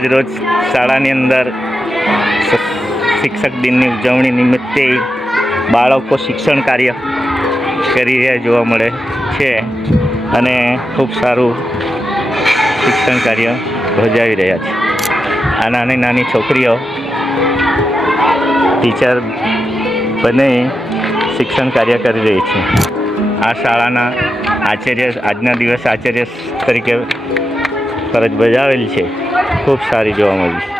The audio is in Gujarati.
આજ રોજ શાળાની અંદર શિક્ષક દિનની ઉજવણી નિમિત્તે બાળકો શિક્ષણ કાર્ય કરી રહ્યા જોવા મળે છે અને ખૂબ સારું શિક્ષણ કાર્ય બજાવી રહ્યા છે. આ નાની નાની છોકરીઓ ટીચર બની શિક્ષણ કાર્ય કરી રહી છે. આ શાળાના આચાર્ય આજના દિવસ આચાર્ય તરીકે ફરજ બજાવેલ છે. ખૂબ સારી જોવા મળી.